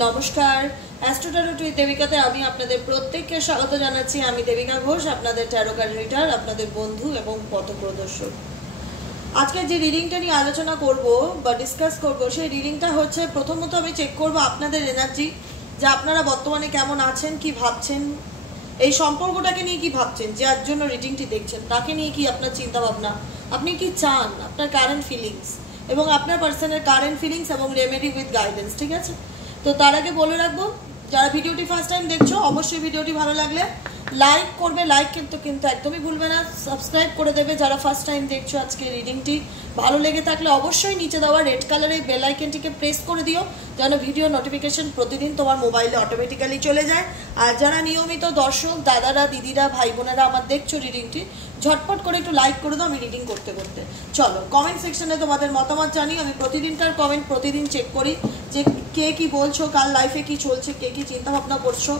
নমস্কার, astro taro with দেবিকাতে আমি আপনাদের প্রত্যেককে স্বাগত জানাচ্ছি। আমি দেবিকা ঘোষ, আপনাদের ট্যারো কার্ড রিডার, আপনাদের বন্ধু এবং পথপ্রদর্শক। আজকে যে রিডিংটা নিয়ে আলোচনা করব বা ডিসকাস করব, সেই রিডিংটা হচ্ছে প্রথমত আমি চেক করব আপনাদের এনার্জি, যে আপনারা বর্তমানে কেমন আছেন, কি ভাবছেন, এই সম্পর্কটাকে নিয়ে কি ভাবছেন, যার জন্য রিডিংটি দেখছেন তাকে নিয়ে কি আপনার চিন্তা ভাবনা, আপনি কি চান, আপনার কারেন্ট ফিলিংস এবং আপনার পার্সনের কারেন্ট ফিলিংস এবং রেমেডি উইথ গাইডেন্স। ঠিক আছে, তো তার আগে বলে রাখবো, যারা ভিডিওটি ফার্স্ট টাইম দেখছো অবশ্যই ভিডিওটি ভালো লাগলে লাইক করবে, লাইক কিন্তু একদমই ভুলবে না, সাবস্ক্রাইব করে দেবে যারা ফার্স্ট টাইম দেখছো। আজকে রিডিংটি ভালো লেগে থাকলে অবশ্যই নিচে দেওয়া রেড কালারের বেল আইকনটিকে প্রেস করে দিও, যেন ভিডিও নোটিফিকেশন প্রতিদিন তোমার মোবাইলে অটোমেটিক্যালি চলে যায়। আর যারা নিয়মিত দর্শক দাদারা, দিদিরা, ভাই বোনেরা আমার দেখছো রিডিংটি, ঝটপট করে একটু লাইক করে দাও আমি রিডিং করতে করতে। চলো কমেন্ট সেকশনে তোমাদের মতামত জানি। আমি প্রতিদিনকার কমেন্ট প্রতিদিন চেক করি, যে কে কি বলছো, কার লাইফে কি চলছে, কে কি চিন্তা ভাবনা করছো।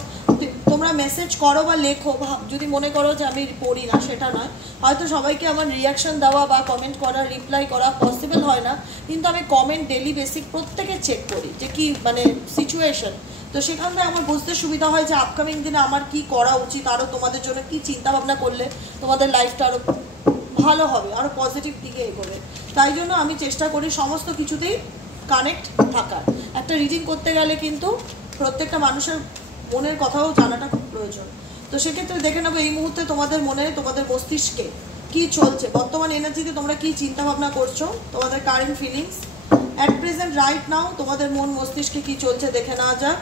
তোমরা মেসেজ করো বা লেখো, যদি মনে করো যে আমি পড়ি না সেটা নয়, হয়তো সবাইকে আমার রিয়াকশন দেওয়া বা কমেন্ট করা, রিপ্লাই করা পসিবল হয় না, কিন্তু আমি কমেন্ট ডেলি বেসিক প্রত্যেকে চেক করি যে কি মানে সিচুয়েশন। তো সেখান থেকে আমার বুঝতে সুবিধা হয় যে আপকামিং দিনে আমার কি করা উচিত, আরও তোমাদের জন্য কি চিন্তা ভাবনা করলে তোমাদের লাইফটা আরও ভালো হবে, আরও পজিটিভ দিকে এগোবে। তাই জন্য আমি চেষ্টা করি সমস্ত কিছুতেই কানেক্ট থাকার। একটা রিডিং করতে গেলে কিন্তু প্রত্যেকটা মানুষের মনের কথাও জানাটা খুব প্রয়োজন। তো সেক্ষেত্রে দেখে নেবো এই মুহূর্তে তোমাদের মনে, তোমাদের মস্তিষ্কে কি চলছে, বর্তমান এনার্জিতে তোমরা কি চিন্তা ভাবনা করছো, তোমাদের current feelings at present right now, তোমাদের মন মস্তিষ্কে কি চলছে দেখে নেওয়া যাক।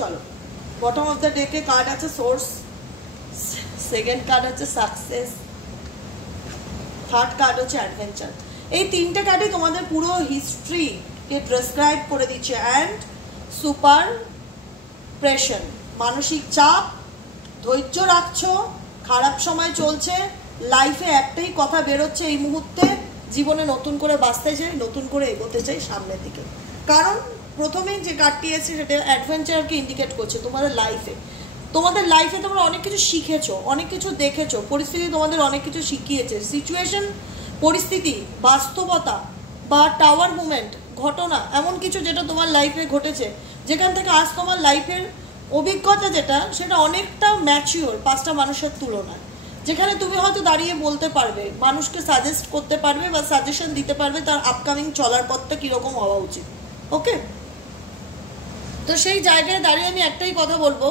চলো, বটম অফ দ্য ডেকে কার্ড আছে সোর্স, সেকেন্ড কার্ড হচ্ছে সাকসেস, থার্ড কার্ড হচ্ছে অ্যাডভেঞ্চার। এই তিনটে কার্ডই তোমাদের পুরো হিস্ট্রিকে ডেসক্রাইব করে দিচ্ছে। অ্যান্ড সুপার প্রেশন, মানসিক চাপ, ধৈর্য রাখছো, খারাপ সময় চলছে, লাইফে একটাই কথা বেরোচ্ছে এই মুহূর্তে, জীবনে নতুন করে বাঁচতে চাই, নতুন করে এগোতে চাই সামনের দিকে। কারণ প্রথমেই যে কার্ডটি আছে সেটা অ্যাডভেঞ্চারকে ইন্ডিকেট করছে। তোমাদের লাইফে তোমরা অনেক কিছু শিখেছো, অনেক কিছু দেখেছো, পরিস্থিতি তোমাদের অনেক কিছু শিখিয়েছে, সিচুয়েশন, পরিস্থিতি, বাস্তবতা বা টাওয়ার মুভমেন্ট, ঘটনা, এমন কিছু যেটা তোমার লাইফে ঘটেছে, যেখান থেকে আজ তোমার লাইফের অভিজ্ঞতা যেটা, সেটা অনেকটা ম্যাচিওর পাঁচটা মানুষের তুলনায়, যেখানে তুমি হয়তো দাঁড়িয়ে বলতে পারবে, মানুষকে সাজেস্ট করতে পারবে বা সাজেশন দিতে পারবে তার আপকামিং চলার পথটা কীরকম হওয়া উচিত। ওকে, তো সেই জায়গায় দাঁড়িয়ে আমি একটাই কথা বলবো,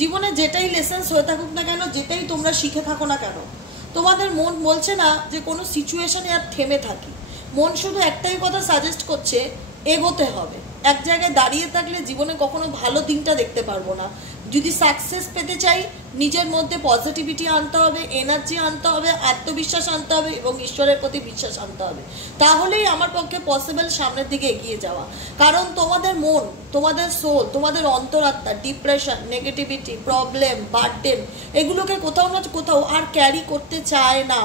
জীবনে যেটাই লেসেন্স হয়ে থাকুক না কেন, যেটাই তোমরা শিখে থাকো না কেন, তোমাদের মন বলছে না যে কোনো সিচুয়েশনে আর থেমে থাকি। মন শুধু একটাই কথা সাজেস্ট করছে, এগোতে হবে। এক জায়গায় দাঁড়িয়ে থাকলে জীবনে কখনো ভালো দিনটা দেখতে পারবো না। যদি সাকসেস পেতে চাই, নিজের মধ্যে পজিটিভিটি আনতে হবে, এনার্জি আনতে হবে, আত্মবিশ্বাস আনতে হবে এবং ঈশ্বরের প্রতি বিশ্বাস আনতে হবে। তাহলেই আমার পক্ষে পসিবল সামনের দিকে এগিয়ে যাওয়া। কারণ তোমাদের মন, তোমাদের সোল, তোমাদের অন্তরাত্মা ডিপ্রেশন, নেগেটিভিটি, প্রবলেম, বার্ডেন, এগুলোকে কোথাও না কোথাও আর ক্যারি করতে চায় না,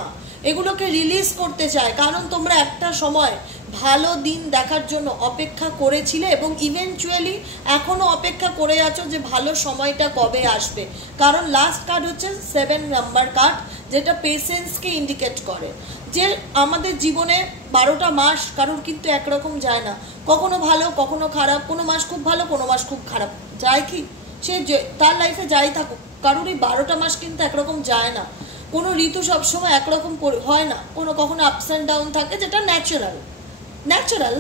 এগুলোকে রিলিজ করতে চায়। কারণ তোমরা একটা সময় ভালো দিন দেখার জন্য অপেক্ষা করেছিলে এবং ইভেনচুয়ালি এখনও অপেক্ষা করে আছো যে ভালো সময়টা কবে আসবে। কারণ লাস্ট কার্ড হচ্ছে 7 নাম্বার কার্ড, যেটা পেশেন্সকে ইন্ডিকেট করে। যে আমাদের জীবনে 12টা মাস কারোর কিন্তু একরকম যায় না, কখনো ভালো কখনো খারাপ, কোনো মাস খুব ভালো কোনো মাস খুব খারাপ যায়, কি সে তার লাইফে যাই থাকুক, কারোর এই 12টা মাস কিন্তু একরকম যায় না। কোনো ঋতু সবসময় একরকম হয় না, কখনো আপস অ্যান্ড ডাউন থাকে, যেটা ন্যাচারাল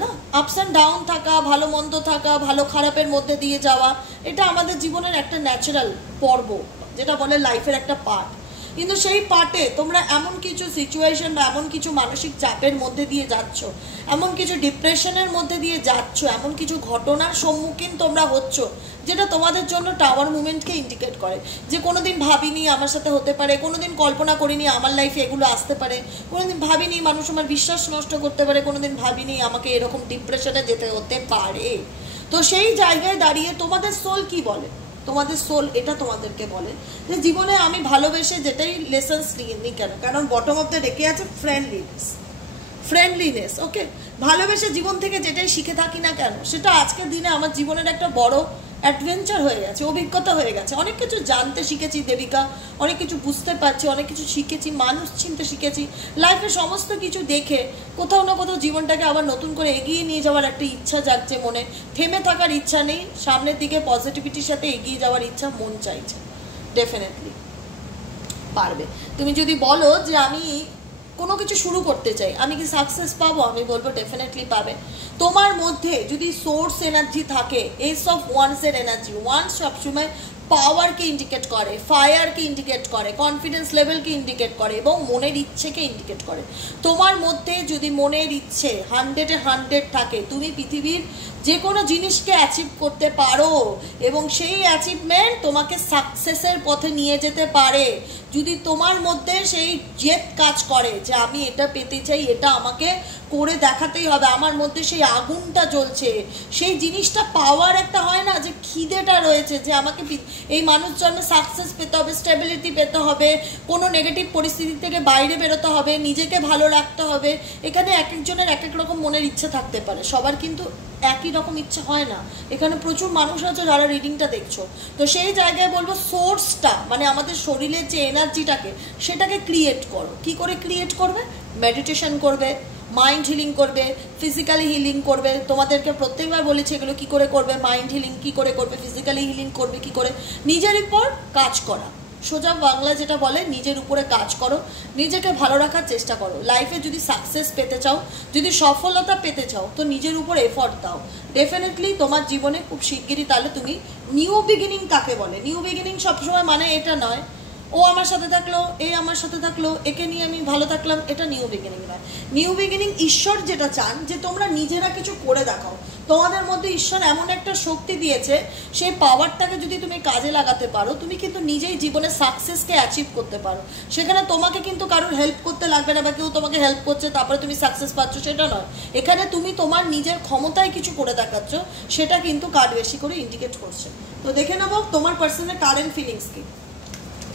না, আপস অ্যান্ড ডাউন থাকা, ভালো মন্দ থাকা, ভালো খারাপের মধ্যে দিয়ে যাওয়া, এটা আমাদের জীবনের একটা ন্যাচারাল পর্ব, যেটা বলে লাইফের একটা পার্ট। কিন্তু সেই পার্টে তোমরা এমন কিছু সিচুয়েশন বা এমন কিছু মানসিক চাপের মধ্যে দিয়ে যাচ্ছ, এমন কিছু ডিপ্রেশনের মধ্যে দিয়ে যাচ্ছ, এমন কিছু ঘটনার সম্মুখীন তোমরা হচ্ছ, যেটা তোমাদের জন্য টাওয়ার মুভমেন্টকে ইন্ডিকেট করে। যে কোনোদিন ভাবিনি আমার সাথে হতে পারে, কোনোদিন কল্পনা করিনি আমার লাইফে এগুলো আসতে পারে, কোনোদিন ভাবিনি মানুষ আমার বিশ্বাস নষ্ট করতে পারে, কোনোদিন ভাবিনি আমাকে এরকম ডিপ্রেশনে যেতে হতে পারে। তো সেই জায়গায় দাঁড়িয়ে তোমাদের সোল কি বলে, তোমাদের সোল এটা তোমাদেরকে বলে যে জীবনে আমি ভালোবেসে যেটাই লেসন্স নিই কেন, কারণ বটম অফ দ্য ডেকে আছে ফ্রেন্ডলিনেস। ফ্রেন্ডলিনেস। ওকে, ভালোবেসে জীবন থেকে যেটাই শিখে থাকি না কেন, সেটা আজকের দিনে আমার জীবনের একটা বড় অ্যাডভেঞ্চার হয়ে গেছে, অভিজ্ঞতা হয়ে গেছে। অনেক কিছু জানতে শিখেছি দেবিকা, অনেক কিছু বুঝতে পারছি, অনেক কিছু শিখেছি, মানুষ চিনতে শিখেছি। লাইফে সমস্ত কিছু দেখে কোথাও না কোথাও জীবনটাকে আবার নতুন করে এগিয়ে নিয়ে যাওয়ার একটা ইচ্ছা জাগছে মনে। থেমে থাকার ইচ্ছা নেই, সামনের দিকে পজিটিভিটির সাথে এগিয়ে যাওয়ার ইচ্ছা মন চাইছে। ডেফিনেটলি পারবে। তুমি যদি বলো যে আমি কোনো কিছু শুরু করতে চাই, আমি কি সাকসেস পাবো, আমি বলবো ডেফিনেটলি পাবে। তোমার মধ্যে যদি সোর্স এনার্জি থাকে, এস অফ ওয়ান্সের এনার্জি, ওয়ান্স সবসময় পাওয়ারকে ইন্ডিকেট করে, ফায়ারকে ইন্ডিকেট করে, কনফিডেন্স লেভেলকে ইন্ডিকেট করে এবং মনের ইচ্ছেকে ইন্ডিকেট করে। তোমার মধ্যে যদি মনের ইচ্ছে 100-এ 100 থাকে, তুমি পৃথিবীর যে কোনো জিনিসকে অ্যাচিভ করতে পারো এবং সেই অ্যাচিভমেন্ট তোমাকে সাকসেসের পথে নিয়ে যেতে পারে। যদি তোমার মধ্যে সেই জেদ কাজ করে যে আমি এটা পেতে চাই, এটা আমাকে করে দেখাতেই হবে, আমার মধ্যে সেই আগুনটা জ্বলছে, সেই জিনিসটা পাওয়ার একটা হয় না যে খিদেটা রয়েছে যে আমাকে এই মানুষ জন্মে সাকসেস পেতে হবে, স্টেবিলিটি পেতে হবে, কোনো নেগেটিভ পরিস্থিতি থেকে বাইরে বেরোতে হবে, নিজেকে ভালো রাখতে হবে। এখানে এক একজনের এক এক রকম মনের ইচ্ছে থাকতে পারে, সবার কিন্তু একই রকম ইচ্ছে হয় না। এখানে প্রচুর মানুষ আছে যারা রিডিংটা দেখছো, তো সেই জায়গায় বলবো সোর্সটা মানে আমাদের শরীরের যে এনার্জিটাকে, সেটাকে ক্রিয়েট করো। কি করে ক্রিয়েট করবে? মেডিটেশন করবে, মাইন্ড হিলিং করবে, ফিজিক্যালি হিলিং করবে। তোমাদেরকে প্রত্যেকবার বলেছি এগুলো কি করে করবে, মাইন্ড হিলিং কি করে করবে, ফিজিক্যালি হিলিং করবে কি করে, নিজের উপর কাজ করা। সোজা বাংলা যেটা বলে, নিজের উপরে কাজ করো, নিজেকে ভালো রাখার চেষ্টা করো। লাইফে যদি সাকসেস পেতে চাও, যদি সফলতা পেতে চাও, তো নিজের উপর এফর্ট দাও। ডেফিনেটলি তোমার জীবনে খুব শিগগিরই তাহলে তুমি নিউ বিগিনিং কাকে বলে, নিউ বিগিনিং সবসময় মানে এটা নয় ও আমার সাথে থাকলো, এ আমার সাথে থাকলো, একে নিয়ে আমি ভালো থাকলাম, এটা নিউ বিগিনিং নয়। নিউ বিগিনিং ঈশ্বর যেটা চান যে তোমরা নিজেরা কিছু করে দেখাও। তোমাদের মধ্যে ঈশ্বর এমন একটা শক্তি দিয়েছে, সেই পাওয়ারটাকে যদি তুমি কাজে লাগাতে পারো, তুমি কিন্তু নিজেই জীবনে সাকসেসকে অ্যাচিভ করতে পারো। সেখানে তোমাকে কিন্তু কারোর হেল্প করতে লাগবে না, বা কেউ তোমাকে হেল্প করছে তারপরে তুমি সাকসেস পাচ্ছ, সেটা নয়। এখানে তুমি তোমার নিজের ক্ষমতায় কিছু করে দেখাচ্ছ, সেটা কিন্তু কার্ড বেশি করে ইন্ডিকেট করছে। তো দেখে নেবো তোমার পার্সনের কারেন্ট ফিলিংস কি,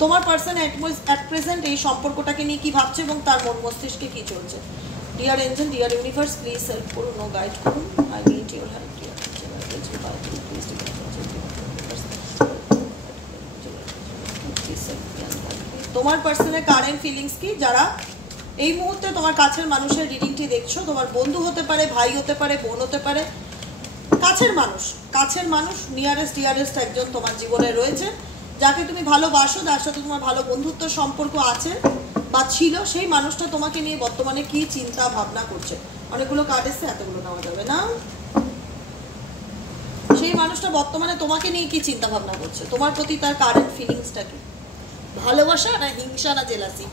তোমার পার্সন অ্যাট প্রেজেন্ট এই সম্পর্কটাকে নিয়ে কি ভাবছে এবং তার মন মস্তিষ্কে কি চলছে। Dear angel, deer universe, please help করুন ও গাইড করুন। I need your help deer তোমার পার্সনের কারেন্ট ফিলিংস কি, যারা এই মুহূর্তে তোমার কাছের মানুষের রিডিংটি দেখছো। তোমার বন্ধু হতে পারে, ভাই হতে পারে, বোন হতে পারে, কাছের মানুষ নিয়ারেস্ট ডিয়ারেস্ট একজন তোমার জীবনে রয়েছে, যাকে তুমি ভালোবাসো, যার সাথে তোমার ভালো বন্ধুত্ব সম্পর্ক আছে বা ছিল। সেই মানুষটা তোমাকে নিয়ে বর্তমানে কি চিন্তা ভাবনা করছে। অনেকগুলো কার্ড এসছে, এতগুলো নেওয়া যাবে না। সেই মানুষটা বর্তমানে তোমাকে নিয়ে কি চিন্তা ভাবনা করছে, তোমার প্রতি তার কারেন্ট ফিলিংসটা কি, ভালোবাসা না হিংসা না জেলাসি,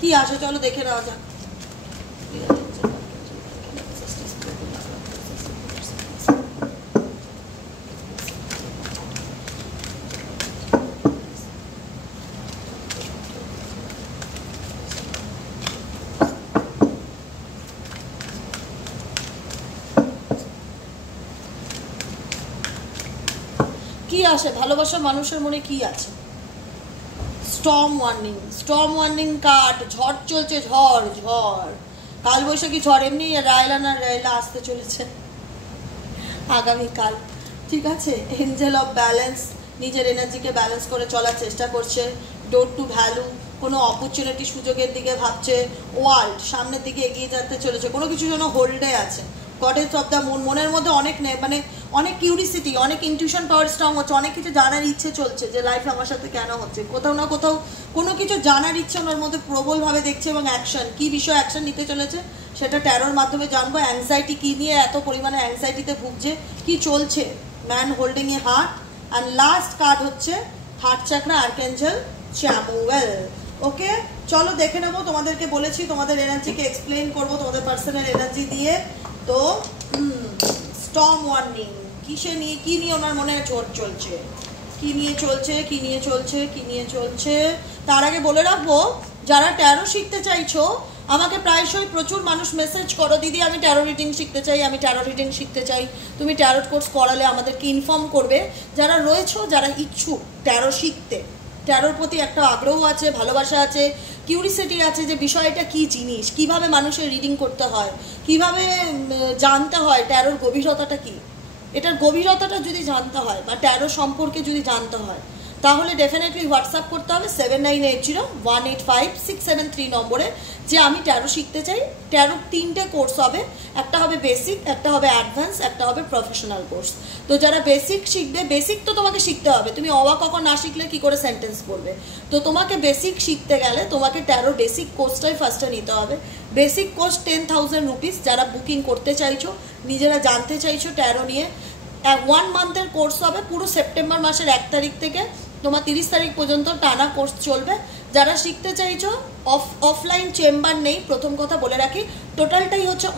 কি আসে চলো দেখে নেওয়া যাক। কি আসে ভালোবাসা মানুষের মনে, কি আছে? Storm warning card. ঝড় চলছে, ঝড় কালবৈশাখী ঝড়। এমনি রায়লা আসতে চলেছে আগামীকাল, ঠিক আছে। এঞ্জেল অফ ব্যালেন্স, নিজের এনার্জিকে ব্যালেন্স করে চলার চেষ্টা করছে। ডোর টু ভ্যালু, কোনো অপরচুনিটি সুযোগের দিকে ভাবছে। ওয়ার্ল্ড, সামনের দিকে এগিয়ে যেতে চলেছে, কোনো কিছু যেন হোল্ডে আছে। গডেস অফ দ্য মুন, মনের মধ্যে অনেক কিউরিসিটি, অনেক ইনটিউশন পাওয়ার স্ট্রং হচ্ছে, অনেক কিছু জানার ইচ্ছে চলছে যে লাইফে আমার সাথে কেন হচ্ছে। কোথাও না কোথাও কোনো কিছু জানার ইচ্ছে ওনার মধ্যে প্রবলভাবে দেখছে এবং অ্যাকশন, কি বিষয়ে অ্যাকশন নিতে চলেছে সেটা ট্যারোর মাধ্যমে জানবো। অ্যাংজাইটি, কি নিয়ে এত পরিমাণে অ্যাংজাইটিতে ভুগছে, কি চলছে। Man holding A heart. And last card হচ্ছে হার্ট চাকরা, আর্কেঞ্জেল চ্যামুয়েল। ওকে, চলো দেখে নেবো। তোমাদেরকে বলেছি তোমাদের এনার্জিকে এক্সপ্লেন করবো তোমাদের পার্সোনাল এনার্জি দিয়ে। তো স্টর্ম ওয়ার্নিং, কিসে নিয়ে, কি নিয়ে ওনার মনে ঝড় চলছে, কি নিয়ে চলছে। তার আগে বলে রাখবো, যারা ট্যারো শিখতে চাইছো, আমাকে প্রায়শই প্রচুর মানুষ মেসেজ করো, দিদি আমি ট্যারো রিডিং শিখতে চাই। তুমি ট্যারো কোর্স করালে আমাদেরকে ইনফর্ম করবে। যারা রয়েছো, যারা ইচ্ছুক ট্যারো শিখতে, ট্যারোর প্রতি একটা আগ্রহ আছে, ভালোবাসা আছে, কিউরিসিটি আছে যে বিষয়টা কি জিনিস, কিভাবে মানুষের রিডিং করতে হয়, কিভাবে জানতে হয় ট্যারোর গভীরতাটা কি। এটার গভীরতাটা যদি জানতে হয় বা ট্যারো সম্পর্কে যদি জানতে হয়, তাহলে ডেফিনেটলি হোয়াটসঅ্যাপ করতে হবে 7980185673 নম্বরে, যে আমি ট্যারো শিখতে চাই। ট্যারোর 3টে কোর্স হবে, একটা হবে বেসিক, একটা হবে অ্যাডভান্স, একটা হবে প্রফেশনাল কোর্স। তো যারা বেসিক শিখবে, বেসিক তো তোমাকে শিখতে হবে, তুমি অবা কখন না শিখলে কি করে সেন্টেন্স বলবে। তো তোমাকে বেসিক শিখতে গেলে তোমাকে ট্যারোর বেসিক কোর্সটাই ফার্স্টে নিতে হবে। Basic course 10,000 rupees. যারা বুকিং করতে চাইছো, নিজেরা জানতে চাইছো ট্যারো নিয়ে, 1 মান্থের কোর্স হবে। পুরো সেপ্টেম্বর মাসের 1 তারিখ থেকে তোমার 30 তারিখ পর্যন্ত টানা কোর্স চলবে। যারা শিখতে চাইছো, অফলাইন চেম্বার নেই, প্রথম কথা বলে রাখি। টোটালটাই হচ্ছে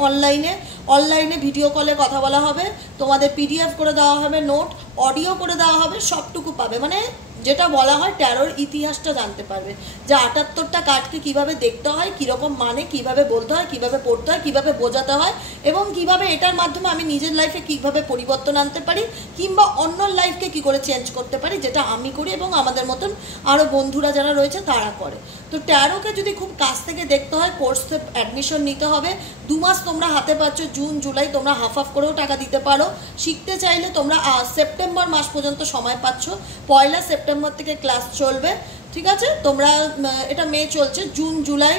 অনলাইনে ভিডিও কলে কথা বলা হবে, তোমাদের PDF করে দেওয়া হবে, নোট অডিও করে দেওয়া হবে, সবটুকু পাবে। মানে যেটা বলা হয় ট্যারোর ইতিহাসটা জানতে পারবে, যে 78টা কার্ডকে কীভাবে দেখতে হয়, কীরকম মানে, কীভাবে বলতে হয়, কীভাবে পড়তে হয়, কীভাবে বোঝাতে হয়, এবং কীভাবে এটার মাধ্যমে আমি নিজের লাইফে কীভাবে পরিবর্তন আনতে পারি, কিংবা অন্য লাইফকে কী করে চেঞ্জ করতে পারি, যেটা আমি করি এবং আমাদের মতন আরও বন্ধুরা যারা রয়েছে তারা করে। তো ট্যারোকে যদি খুব কাছ থেকে দেখতে হয়, কোর্সে অ্যাডমিশন নিতে হবে। 2 মাস তোমরা হাতে পাচ্ছ, জুন জুলাই তোমরা হাফ করেও টাকা দিতে পারো। শিখতে চাইলে তোমরা সেপ্টেম্বর মাস পর্যন্ত সময় পাচ্ছ। 1 সেপ্টেম্বর থেকে ক্লাস চলবে, ঠিক আছে। তোমরা এটা মে চলছে, জুন জুলাই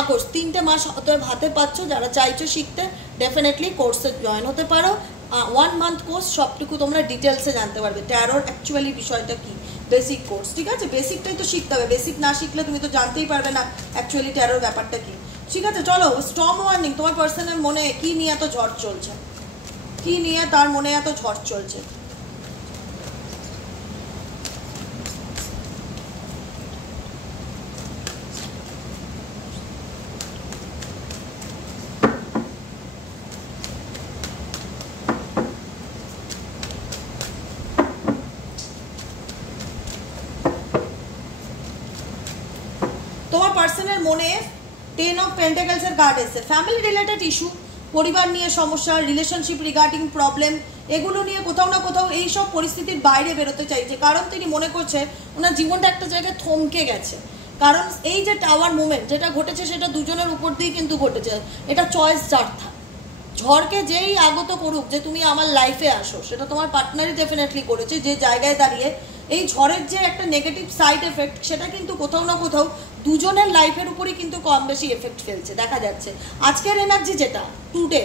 আগস্ট 3টে মাস হাতে পাচ্ছ। যারা চাইছো শিখতে, ডেফিনেটলি কোর্সে জয়েন হতে পারো। 1 মান্থ কোর্স, সবটুকু তোমরা ডিটেলসে জানতে পারবে ট্যারোর অ্যাকচুয়ালি বিষয়টা কি। বেসিক কোর্স, ঠিক আছে, বেসিকটাই তো শিখতে হবে। বেসিক না শিখলে তুমি তো জানতেই পারবে না অ্যাকচুয়ালি ট্যারোর ব্যাপারটা কি, ঠিক আছে। চলো, স্টর্ম ওয়ার্নিং। তোমার পার্সনের মনে কি নিয়ে এত ঝড় চলছে, কি নিয়ে তার মনে এত ঝড় চলছে? তোমার পার্সনের মনে 10 অফ পেন্টাকেলসের কার্ড এসেছে। ফ্যামিলি রিলেটেড ইস্যু, পরিবার নিয়ে সমস্যা, রিলেশনশিপ রিগার্ডিং প্রবলেম, এগুলো নিয়ে কোথাও না কোথাও এই সব পরিস্থিতির বাইরে বেরোতে চাইছে। কারণ তিনি মনে করছে ওনার জীবনটা একটা জায়গায় থমকে গেছে। কারণ এই যে টাওয়ার মুভমেন্ট যেটা ঘটেছে, সেটা দুজনের উপর দিয়ে কিন্তু ঘটেছে। এটা চয়েস যার থাকে। ঝড়কে যেই আগত করুক যে তুমি আমার লাইফে আসো, সেটা তোমার পার্টনারই ডেফিনেটলি করেছে। যে জায়গায় দাঁড়িয়ে এই ঝড়ের যে একটা নেগেটিভ সাইড এফেক্ট, সেটা কিন্তু কোথাও না কোথাও দুজনের লাইফের উপরই কিন্তু কম বেশি এফেক্ট ফেলছে, দেখা যাচ্ছে। আজকের এনার্জি যেটা টুডে,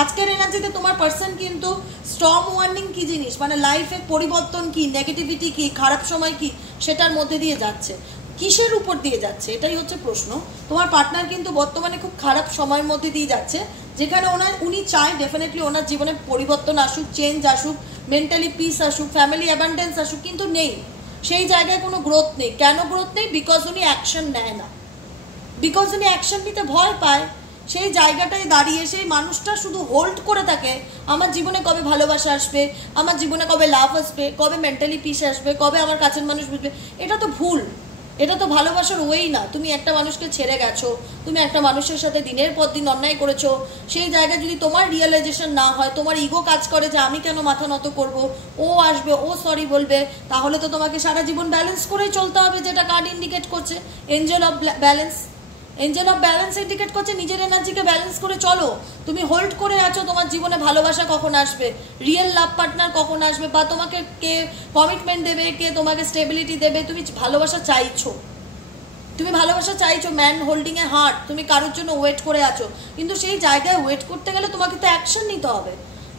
আজকের এনার্জিতে তোমার পার্সন কিন্তু স্টর্ম ওয়ার্নিং কি জিনিস, মানে লাইফের পরিবর্তন কি, নেগেটিভিটি কি, খারাপ সময় কি, সেটার মধ্যে দিয়ে যাচ্ছে। কিসের উপর দিয়ে যাচ্ছে, এটাই হচ্ছে প্রশ্ন। তোমার পার্টনার কিন্তু বর্তমানে খুব খারাপ সময়ের মধ্যে দিয়ে যাচ্ছে, যেখানে উনি চায় ডেফিনেটলি ওনার জীবনে পরিবর্তন আসুক, চেঞ্জ আসুক, মেন্টালি পিস আসুক, ফ্যামিলি অ্যাবান্ডেন্স আসুক, কিন্তু নেই। সেই জায়গায় কোনো গ্রোথ নেই। কেন গ্রোথ নেই? বিকজ উনি অ্যাকশন নেয় না, বিকজ উনি অ্যাকশন নিতে ভয় পায়। সেই জায়গাটায় দাঁড়িয়ে সেই মানুষটা শুধু হোল্ড করে থাকে, আমার জীবনে কবে ভালোবাসা আসবে, আমার জীবনে কবে লাভ আসবে, কবে মেন্টালি পিস আসবে, কবে আমার কাছের মানুষ বুঝবে। এটা তো ভুল, এটা তো ভালোবাসার ওয়েই না। তুমি একটা মানুষকে ছেড়ে গেছো, তুমি একটা মানুষের সাথে দিনের পর দিন অন্যায় করেছো, সেই জায়গায় যদি তোমার রিয়েলাইজেশন না হয়, তোমার ইগো কাজ করে যে আমি কেন মাথা নত করব, ও আসবে, ও সরি বলবে, তাহলে তো তোমাকে সারা জীবন ব্যালেন্স করেই চলতে হবে, যেটা কার্ড ইন্ডিকেট করছে Angel of balance. Angel of balance indicate করছে নিজের এনার্জিকে ব্যালেন্স করে চলো। তুমি হোল্ড করে আছো তোমার জীবনে ভালোবাসা কখন আসবে, রিয়েল লাভ পার্টনার কখন আসবে, বা তোমাকে কে কমিটমেন্ট দেবে, কে তোমাকে স্টেবিলিটি দেবে। তুমি ভালোবাসা চাইছো, তুমি ভালোবাসা চাইছো, ম্যান হোল্ডিং এ হার্ট, তুমি কারোর জন্য ওয়েট করে আছো। কিন্তু সেই জায়গায় ওয়েট করতে গেলে তোমাকে তো অ্যাকশন নিতে হবে,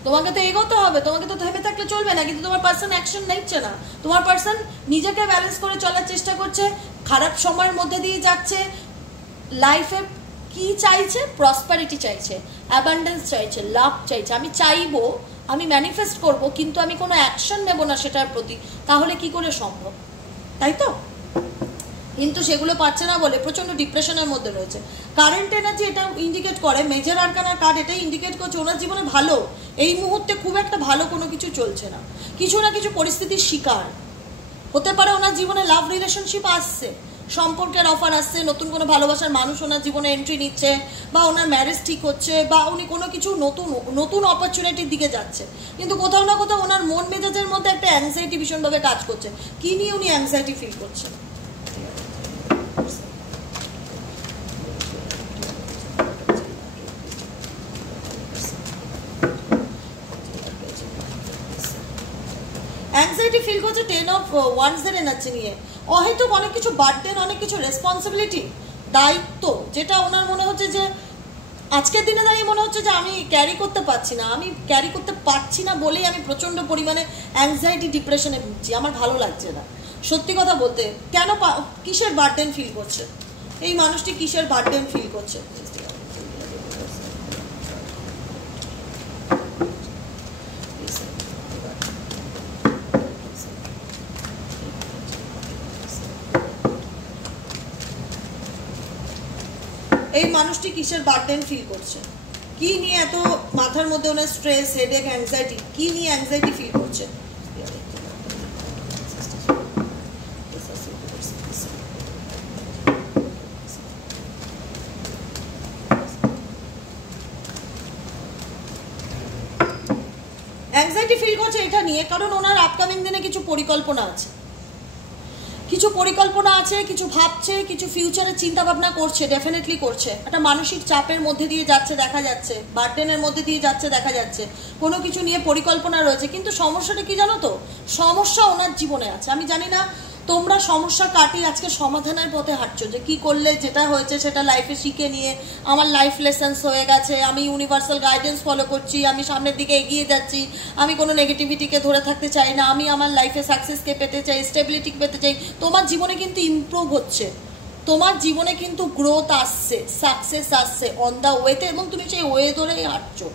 তোমাকে তো এগোতে হবে, তোমাকে তো থেমে থাকলে চলবে না। কিন্তু তোমার পার্সন অ্যাকশন নিচ্ছে না। তোমার পার্সন নিজেকে ব্যালেন্স করে চলার চেষ্টা করছে, খারাপ সময়ের মধ্যে দিয়ে যাচ্ছে। লাইফে কি চাইছে? প্রসপারিটি চাইছে, অ্যাবান্ডেন্স চাইছে, লাভ চাইছে। আমি চাইবো, আমি ম্যানিফেস্ট করব, কিন্তু আমি কোনো অ্যাকশন নেব না সেটার প্রতি, তাহলে কি করে সম্ভব? তাই তো? কিন্তু সেগুলো পাচ্ছে না বলে প্রচণ্ড ডিপ্রেশনের মধ্যে রয়েছে। কারেন্ট এনার্জি এটা ইন্ডিকেট করে, মেজর আরকানার কার্ড এটাই ইন্ডিকেট করছে ওনার জীবনে ভালো, এই মুহূর্তে খুব একটা ভালো কোনো কিছু চলছে না, কিছু না কিছু পরিস্থিতির শিকার হতে পারে। ওনার জীবনে লাভ রিলেশনশিপ আসছে, সম্পর্কের অফার আসছে, নতুন কোনো ভালোবাসার মানুষ ওনার জীবনে এন্ট্রি নিচ্ছে, বা ওনার ম্যারেজ ঠিক হচ্ছে, বা উনি কোনো কিছু নতুন অপরচুনিটির দিকে যাচ্ছে। কিন্তু কোথাও না কোথাও ওনার মন মেজাজের মধ্যে একটা অ্যাংজাইটি ভীষণভাবে কাজ করছে। কি নিয়ে উনি অ্যাংজাইটি ফিল করছেন? অ্যাংজাইটি ফিল করছে 10 অফ ওয়ান্সের এনার্জি নিয়ে, অহেতুক অনেক কিছু বার্ডেন, অনেক কিছু রেসপন্সিবিলিটি, দায়িত্ব, যেটা ওনার মনে হচ্ছে যে আজকের দিনে দাঁড়িয়ে মনে হচ্ছে যে আমি ক্যারি করতে পারছি না, আমি ক্যারি করতে পারছি না বলেই আমি প্রচণ্ড পরিমাণে অ্যাংজাইটি ডিপ্রেশনে ভুগছি, আমার ভালো লাগছে না। সত্যি কথা বলতে কেন, কিসের বার্ডেন ফিল করছে এই মানুষটি, কিসের বার্ডেন ফিল করছে? এই মানুষটি কিসের বার্ডেন ফিল করছে, কি নিয়ে এত মাথার মধ্যে ওনার স্ট্রেস, হেডেক, অ্যাংজাইটি, কি নিয়ে অ্যাংজাইটি ফিল করছে? অ্যাংজাইটি ফিল করছে এটা নিয়ে কারণ ওনার আপকামিং দিনে কিছু পরিকল্পনা আছে, কিছু পরিকল্পনা আছে, কিছু ভাবছে, কিছু ফিউচারের চিন্তা ভাবনা করছে, ডেফিনেটলি করছে। একটা মানসিক চাপের মধ্যে দিয়ে যাচ্ছে দেখা যাচ্ছে, বার্ডেনের মধ্যে দিয়ে যাচ্ছে দেখা যাচ্ছে, কোনো কিছু নিয়ে পরিকল্পনা রয়েছে। কিন্তু সমস্যাটা কি জানো তো, সমস্যা ওনার জীবনে আছে। আমি জানি না তোমরা সমস্যা কাটিয়ে আজকে সমাধানের পথে হাঁটছো, যে কি করলে যেটা হয়েছে সেটা লাইফে শিখে নিয়ে আমার লাইফ লেসেন্স হয়ে গেছে, আমি ইউনিভার্সাল গাইডেন্স ফলো করছি, আমি সামনের দিকে এগিয়ে যাচ্ছি, আমি কোনো নেগেটিভিটিকে ধরে থাকতে চাই না, আমি আমার লাইফে সাকসেসকে পেতে চাই, স্টেবিলিটি পেতে চাই। তোমার জীবনে কিন্তু ইমপ্রুভ হচ্ছে, তোমার জীবনে কিন্তু গ্রোথ আসছে, সাকসেস আসছে অন দ্য ওয়েতে, এবং তুমি সেই ওয়ে ধরেই হাঁটছো,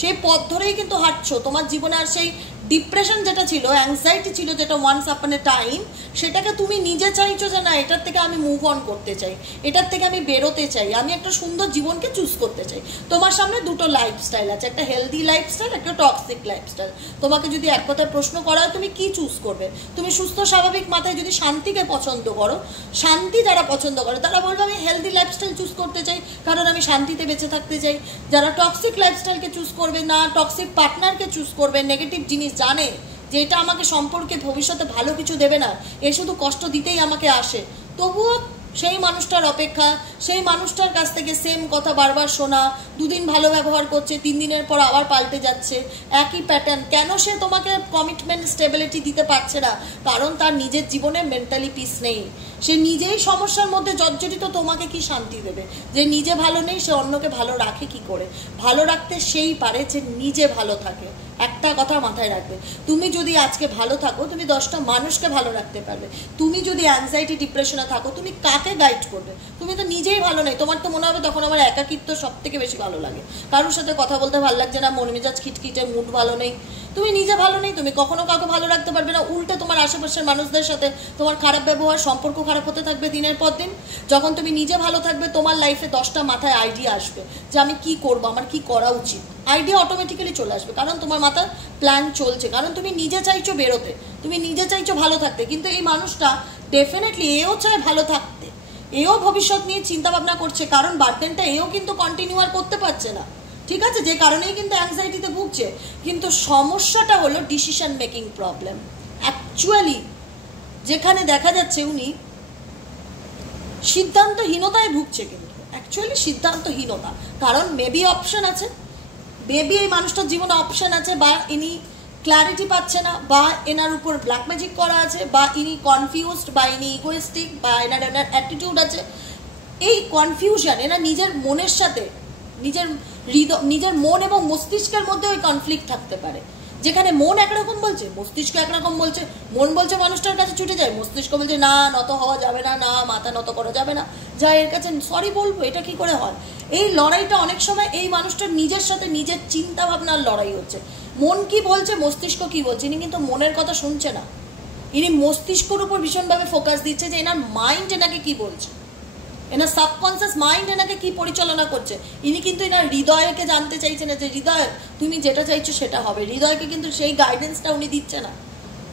সেই পথ ধরেই কিন্তু হাঁটছো। তোমার জীবনে আর সেই ডিপ্রেশন যেটা ছিল, অ্যাংজাইটি ছিল যেটা ওয়ান্স আপন এ টাইম, সেটাকে তুমি নিজে চাইছো যে না এটার থেকে আমি মুভ অন করতে চাই, এটার থেকে আমি বেরোতে চাই, আমি একটা সুন্দর জীবনকে চুজ করতে চাই। তোমার সামনে দুটো লাইফস্টাইল আছে, একটা হেলদি লাইফস্টাইল, একটা টক্সিক লাইফস্টাইল। তোমাকে যদি এক কথায় প্রশ্ন করা হয় তুমি কি চুজ করবে, তুমি সুস্থ স্বাভাবিক মাথায় যদি শান্তিকে পছন্দ করো, শান্তি যারা পছন্দ করে তারা বলবে আমি হেলদি লাইফস্টাইল চুজ করতে চাই কারণ আমি শান্তিতে বেঁচে থাকতে চাই। যারা টক্সিক লাইফস্টাইলকে চুজ করবে, না টক্সিক পার্টনারকে চুজ করবে, নেগেটিভ জিনিস জানে যে এটা আমাকে সম্পর্কে ভবিষ্যতে ভালো কিছু দেবে না, এ শুধু কষ্ট দিতেই আমাকে আসে, তবুও সেই মানুষটার অপেক্ষা, সেই মানুষটার কাছ থেকে সেম কথা বারবার শোনা, দুদিন ভালো ব্যবহার করছে, 3 দিনের পর আবার পাল্টে যাচ্ছে, একই প্যাটার্ন। কেন সে তোমাকে কমিটমেন্ট, স্টেবিলিটি দিতে পারছে না? কারণ তার নিজের জীবনে মেন্টালি পিস নেই, সে নিজেই সমস্যার মধ্যে জর্জরিত। তোমাকে কি শান্তি দেবে? যে নিজে ভালো নেই সে অন্যকে ভালো রাখে কি করে? ভালো রাখতে সেই পারে যে নিজে ভালো থাকে। একটা কথা মাথায় রাখবে, তুমি যদি আজকে ভালো থাকো তুমি 10টা মানুষকে ভালো রাখতে পারবে। তুমি যদি অ্যাংজাইটি ডিপ্রেশনে থাকো তুমি কাকে গাইড করবে? তুমি তো নিজেই ভালো নেই, তোমার তো মনে হবে তখন আমার একাকিত্ব সব থেকে বেশি ভালো লাগে, কারোর সাথে কথা বলতে ভালো লাগছে না, মন মেজাজ খিটখিটে, মুড ভালো নেই। তুমি নিজে ভালো নেই, তুমি কখনো কাউকে ভালো রাখতে পারবে না। উল্টে তোমার আশেপাশের মানুষদের সাথে তোমার খারাপ ব্যবহার, সম্পর্ক খারাপ হতে থাকবে দিনের পর দিন। যখন তুমি নিজে ভালো থাকবে তোমার লাইফে 10টা মাথায় আইডিয়া আসবে যে আমি কি করবো, আমার কি করা উচিত। আইডিয়া অটোমেটিক্যালি চলে আসবে কারণ তোমার মাথার প্ল্যান চলছে, কারণ তুমি নিজে চাইছো বেরোতে, তুমি নিজে চাইছো ভালো থাকতে। কিন্তু এই মানুষটা ডেফিনেটলি এও চায় ভালো থাকতে, এও ভবিষ্যৎ নিয়ে চিন্তা ভাবনা করছে, কারণ বার্ডেনটা এও কিন্তু কন্টিনিউ আর করতে পারছে না, ঠিক আছে, যে কারণেই কিন্তু অ্যাংজাইটিতে ভুগছে। কিন্তু সমস্যাটা হলো ডিসিশন মেকিং প্রবলেম। অ্যাকচুয়ালি যেখানে দেখা যাচ্ছে উনি সিদ্ধান্তহীনতায় ভুগছে, কিন্তু অ্যাকচুয়ালি সিদ্ধান্তহীনতা, কারণ মেবি অপশন আছে, মেবি এই মানুষটার জীবনে অপশন আছে, বা ইনি ক্ল্যারিটি পাচ্ছে না, বা এনার উপর ব্ল্যাক ম্যাজিক করা আছে, বা ইনি কনফিউজড, বা ইনি ইগোয়েস্টিক, বা এনার অ্যাটিটিউড আছে। এই কনফিউশন এনার নিজের মনের সাথে, নিজের মন এবং মস্তিষ্কের মধ্যে ওই কনফ্লিক্ট থাকতে পারে, যেখানে মন একরকম বলছে, মস্তিষ্ক একরকম বলছে। মন বলছে মানুষটার কাছে ছুটে যায়, মস্তিষ্ক বলছে না নত হওয়া যাবে না, না মাথা নত করা যাবে না, যা এর কাছে সরি বলবো, এটা কি করে হয়? এই লড়াইটা অনেক সময় এই মানুষটার নিজের সাথে নিজের চিন্তা ভাবনার লড়াই হচ্ছে। মন কি বলছে, মস্তিষ্ক কি বলছে, ইনি কিন্তু মনের কথা শুনছে না, ইনি মস্তিষ্কের উপর ভীষণভাবে ফোকাস দিচ্ছে যে এনার মাইন্ড এনাকে কি বলছে, এনার সাবকনসিয়াস মাইন্ড এনাকে কি পরিচালনা করছে। ইনি কিন্তু এনার হৃদয়কে জানতে চাইছে না যে হৃদয় তুমি যেটা চাইছো সেটা হবে। হৃদয়কে কিন্তু সেই গাইডেন্সটা উনি দিচ্ছে না।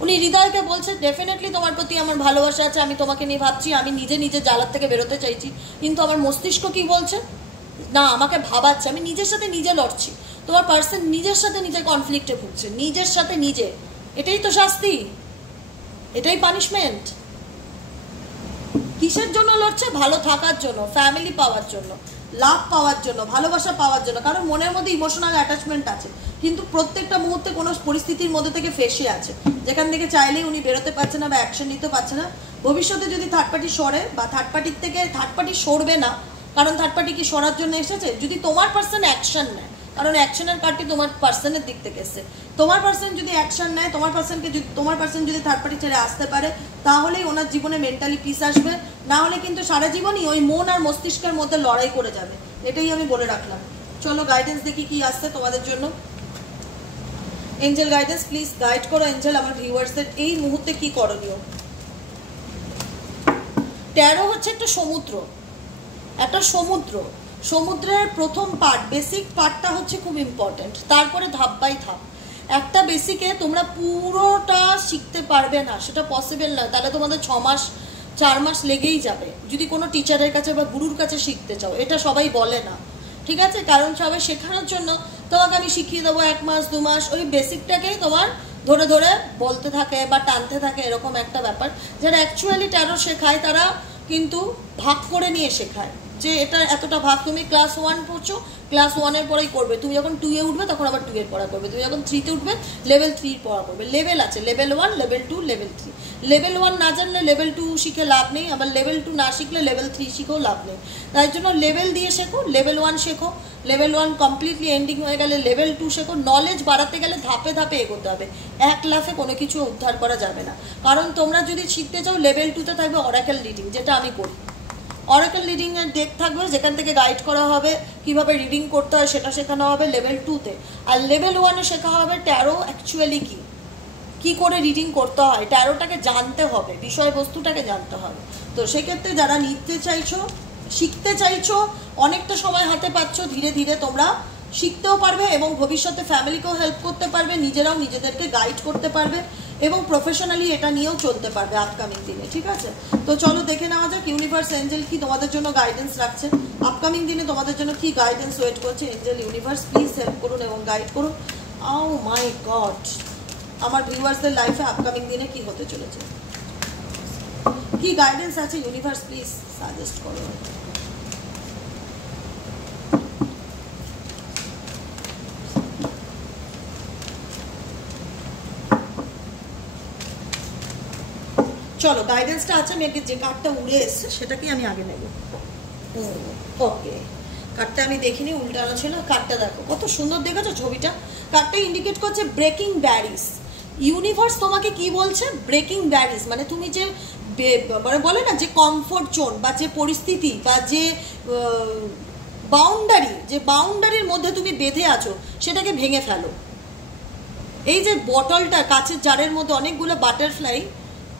উনি হৃদয়কে বলছে ডেফিনেটলি তোমার প্রতি আমার ভালোবাসা আছে, আমি তোমাকে নিয়ে ভাবছি, আমি নিজে নিজে জ্বালার থেকে বেরোতে চাইছি। কিন্তু আমার মস্তিষ্ক কি বলছে, না আমাকে ভাবাচ্ছে, আমি নিজের সাথে নিজে লড়ছি। তোমার পার্সন নিজের সাথে নিজে কনফ্লিক্টে ভুগছে, নিজের সাথে নিজে। এটাই তো শাস্তি, এটাই পানিশমেন্ট। কিসের জন্য লড়ছে? ভালো থাকার জন্য, ফ্যামিলি পাওয়ার জন্য, লাভ পাওয়ার জন্য, ভালোবাসা পাওয়ার জন্য, কারণ মনের মধ্যে ইমোশনাল অ্যাটাচমেন্ট আছে, কিন্তু প্রত্যেকটা মুহূর্তে কোনো পরিস্থিতির মধ্যে থেকে ফেসে আছে, যেখান থেকে চাইলেই উনি বেরোতে পারছে না বা অ্যাকশন নিতে পারছে না। ভবিষ্যতে যদি থার্ড পার্টি সরে বা থার্ড পার্টির থেকে থার্ড পার্টি সরবে না, কারণ থার্ড পার্টি কি সরার জন্য এসেছে, যদি তোমার পার্সন অ্যাকশন নেয়, কারণ অ্যাকশনের কার্ডটি তোমার পার্সনের দিক থেকে এসছে, তোমার পার্সন যদি অ্যাকশন নেয়, তোমার পার্সন যদি থার্ড পার্টি ছেড়ে আসতে পারে, তাহলেই ওনার জীবনে মেন্টালি পিস আসবে, না হলে কিন্তু সারা জীবনই ওই মন আর মস্তিষ্কের মধ্যে লড়াই করে যাবে। এটাই আমি বলে রাখলাম। চলো গাইডেন্স দেখি কি আসছে তোমাদের জন্য। এঞ্জেল গাইডেন্স প্লিজ গাইড করো এঞ্জেল আমার ভিউয়ার্সদের এই মুহূর্তে কি করণীয়। ট্যারো হচ্ছে একটা সমুদ্র, একটা সমুদ্রের প্রথম পার্ট, বেসিক পার্টটা হচ্ছে খুব ইম্পর্টেন্ট, তারপরে ধাপ বাই ধাপ। একটা বেসিকে তোমরা পুরোটা শিখতে পারবে না, সেটা পসিবল না, তাহলে তোমাদের 6 মাস 4 মাস লেগেই যাবে যদি কোনো টিচারের কাছে বা গুরুর কাছে শিখতে চাও। এটা সবাই বলে না, ঠিক আছে, কারণ সবাই শেখানোর জন্য তোমাকে আমি শিখিয়ে দেবো 1 মাস 2 মাস, ওই বেসিকটাকেই তোমার ধরে ধরে বলতে থাকে বা টানতে থাকে, এরকম একটা ব্যাপার। যারা অ্যাকচুয়ালি ট্যারো শেখায় তারা কিন্তু ভাগ করে নিয়ে শেখায়, যে এটা এতটা ভাগ, তুমি ক্লাস 1 পড়ছো, ক্লাস 1-এর পরেই করবে, তুমি যখন 2-এ উঠবে তখন আবার 2-এর পড়া করবে, তুমি যখন 3-তে উঠবে লেভেল 3 পড়া করবে। লেভেল আছে, লেভেল 1, লেভেল 2, লেভেল 3। লেভেল 1 না জানলে লেভেল 2 শিখে লাভ নেই, আবার লেভেল 2 না শিখলে লেভেল 3 শিখেও লাভ নেই। তাই জন্য লেভেল দিয়ে শেখো, লেভেল 1 শেখো, লেভেল 1 কমপ্লিটলি এন্ডিং হয়ে গেলে লেভেল 2 শেখো। নলেজ বাড়াতে গেলে ধাপে ধাপে এগোতে হবে, এক লাফে কোনো কিছু উদ্ধার করা যাবে না। কারণ তোমরা যদি শিখতে চাও, লেভেল 2-তে থাকবে অরাকেল রিডিং, যেটা আমি করি। অরাকেল রিডিংয়ের ডেক থাকবে, যেখান থেকে গাইড করা হবে কীভাবে রিডিং করতে হয়, সেটা শেখানো হবে লেভেল 2-তে। আর লেভেল 1-এ শেখা হবে ট্যারো অ্যাকচুয়ালি কী করে রিডিং করতে হয়, ট্যারোটাকে জানতে হবে, বিষয়বস্তুটাকে জানতে হবে। তো সেক্ষেত্রে যারা নিতে চাইছো, শিখতে চাইছো, অনেকটা সময় হাতে পাচ্ছ, ধীরে ধীরে তোমরা শিখতেও পারবে এবং ভবিষ্যতে ফ্যামিলিকেও হেল্প করতে পারবে, নিজেরাও নিজেদেরকে গাইড করতে পারবে এবং প্রফেশনালি এটা নিয়েও চলতে পারবে আপকামিং দিনে, ঠিক আছে। তো চলো দেখে নেওয়া যাক ইউনিভার্স এঞ্জেল কি তোমাদের জন্য গাইডেন্স রাখছে আপকামিং দিনে, তোমাদের জন্য কি গাইডেন্স ওয়েট করছে। এঞ্জেল ইউনিভার্স প্লিজ হেল্প করুন এবং গাইড করুন। ও মাই গড, আমার ভিউয়ার্সদের লাইফে আপকামিং দিনে কি হতে চলেছে, কি গাইডেন্স আছে ইউনিভার্স প্লিজ সাজেস্ট করো। চলো গাইডেন্সটা আছে, মেয়েকে যে কার্ডটা উড়ে এসছে সেটাকেই আমি আগে নেব। ওকে, কার্ডটা আমি দেখিনি, উল্টানো ছিল। কার্ডটা দেখো কত সুন্দর, দেখেছো ছবিটা? কার্ডটা ইন্ডিকেট করছে ব্রেকিং ব্যারিজ। ইউনিভার্স তোমাকে কি বলছে? ব্রেকিং ব্যারিজ মানে তুমি যে মানে বলে না যে কমফোর্ট জোন বা যে পরিস্থিতি বা যে বাউন্ডারির মধ্যে তুমি বেঁধে আছো, সেটাকে ভেঙে ফেলো। এই যে বটলটা, কাঁচের জারের মধ্যে অনেকগুলো বাটারফ্লাই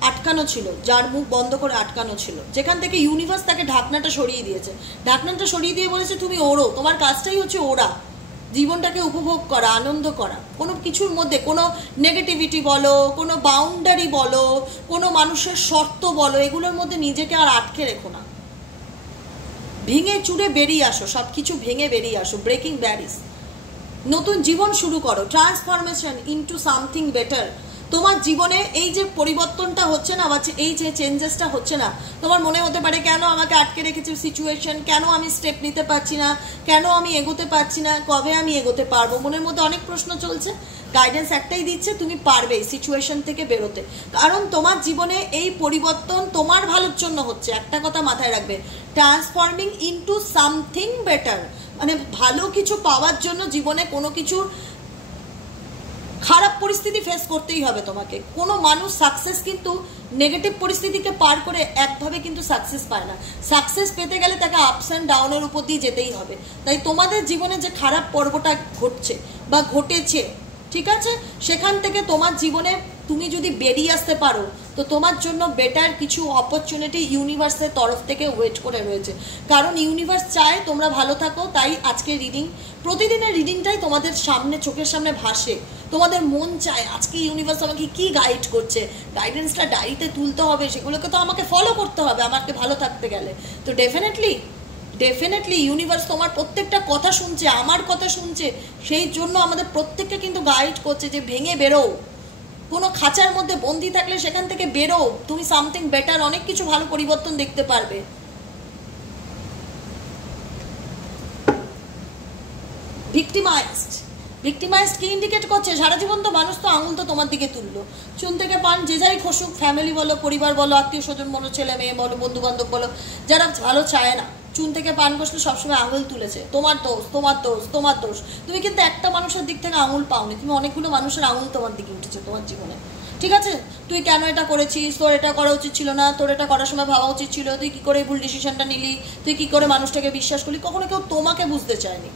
আটকানো ছিল, যার মুখ বন্ধ করে আটকানো ছিল, যেখান থেকে ইউনিভার্স তাকে ঢাকনাটা সরিয়ে দিয়েছে। ঢাকনাটা সরিয়ে দিয়ে বলেছে তুমি ওড়ো, তোমার কাজটাই হচ্ছে ওড়া, জীবনটাকে উপভোগ করা, আনন্দ করা। কোনো কিছুর মধ্যে কোনো নেগেটিভিটি বলো, কোনো বাউন্ডারি বলো, কোনো মানুষের শর্ত বলো, এগুলোর মধ্যে নিজেকে আর আটকে রেখো না, ভেঙে চুরে বেরিয়ে আসো, সব কিছু ভেঙে বেরিয়ে আসো। ব্রেকিং ব্যারিজ, নতুন জীবন শুরু করো, ট্রান্সফরমেশন ইনটু সামথিং বেটার। তোমার জীবনে এই যে পরিবর্তনটা হচ্ছে না বা এই যে চেঞ্জেসটা হচ্ছে না, তোমার মনে হতে পারে কেন আমাকে আটকে রেখেছে সিচুয়েশন, কেন আমি স্টেপ নিতে পারছি না, কেন আমি এগোতে পারছি না, কবে আমি এগোতে পারবো, মনের মধ্যে অনেক প্রশ্ন চলছে। গাইডেন্স একটাই দিচ্ছে, তুমি পারবে এই সিচুয়েশন থেকে বেরোতে, কারণ তোমার জীবনে এই পরিবর্তন তোমার ভালোর জন্য হচ্ছে। একটা কথা মাথায় রাখবে, ট্রান্সফর্মিং ইনটু সামথিং বেটার, মানে ভালো কিছু পাওয়ার জন্য জীবনে কোনো কিছু খারাপ পরিস্থিতি ফেস করতেই হবে তোমাকে। কোনো মানুষ সাকসেস কিন্তু নেগেটিভ পরিস্থিতিকে পার করে একভাবে কিন্তু সাকসেস পায় না। সাকসেস পেতে গেলে তাকে আপস অ্যান্ড ডাউনের উপর দিয়ে যেতেই হবে। তাই তোমাদের জীবনে যে খারাপ পর্বটা ঘটছে বা ঘটেছে, ঠিক আছে, সেখান থেকে তোমার জীবনে তুমি যদি বেরিয়ে আসতে পারো, তো তোমার জন্য বেটার কিছু অপরচুনিটি ইউনিভার্সের তরফ থেকে ওয়েট করে রয়েছে। কারণ ইউনিভার্স চায় তোমরা ভালো থাকো, তাই আজকে রিডিং, প্রতিদিনের রিডিংটাই তোমাদের সামনে, চোখের সামনে ভাসে। তোমাদের মন চায় আজকে ইউনিভার্স আমাকে কি গাইড করছে, গাইডেন্সটা ডায়েরিতে তুলতে হবে, সেগুলোকে তো আমাকে ফলো করতে হবে আমাকে ভালো থাকতে গেলে। তো ডেফিনেটলি ইউনিভার্স তোমার প্রত্যেকটা কথা শুনছে, আমার কথা শুনছে, সেই জন্য আমাদের প্রত্যেককে কিন্তু গাইড করছে যে ভেঙে বেরো, কোনো খাঁচার মধ্যে বন্দি থাকলে সেখান থেকে বেরো, তুমি সামথিং বেটার, অনেক কিছু ভালো পরিবর্তন দেখতে পারবে। ভিক্টিমাইজড কি ইন্ডিকেট করছে? সারা জীবন তো মানুষ তো আঙুল তো তোমার দিকে তুললো, চুন থেকে পান যে যাই খসুক, ফ্যামিলি বলো, পরিবার বলো, আত্মীয় স্বজন বলো, ছেলে মেয়ে বলো, বন্ধু বান্ধব বলো, যারা ভালো চায় না, চুন থেকে পান বসলে সবসময় আঙুল তুলেছে, তোমার দোষ তোমার দোষ তোমার দোষ। তুমি কিন্তু একটা মানুষের দিক থেকে আঙুল পাওনি, তুমি অনেকগুলো মানুষের আঙুল তোমার দিকে উঠেছে তোমার জীবনে। ঠিক আছে, তুই কেন এটা করেছিস, তোর এটা করা উচিত ছিল না, তোর এটা করার সময় ভাবা উচিত ছিল, তুই কি করে ভুল ডিসিশনটা নিলি, তুই কি করে মানুষটাকে বিশ্বাস করলি। কখনো কেউ তোমাকে বুঝতে চায়নি,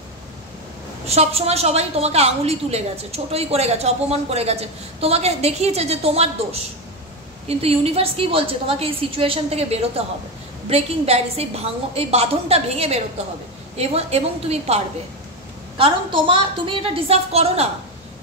সবসময় সবাই তোমাকে আঙুলি তুলে গেছে, ছোটই করে গেছে, অপমান করে গেছে, তোমাকে দেখিয়েছে যে তোমার দোষ। কিন্তু ইউনিভার্স কি বলছে? তোমাকে এই সিচুয়েশন থেকে বেরোতে হবে, ব্রেকিং ব্যারিস, এই বাঁধনটা ভেঙে বেরোতে হবে, এবং তুমি পারবে। কারণ তুমি এটা ডিজার্ভ করো না,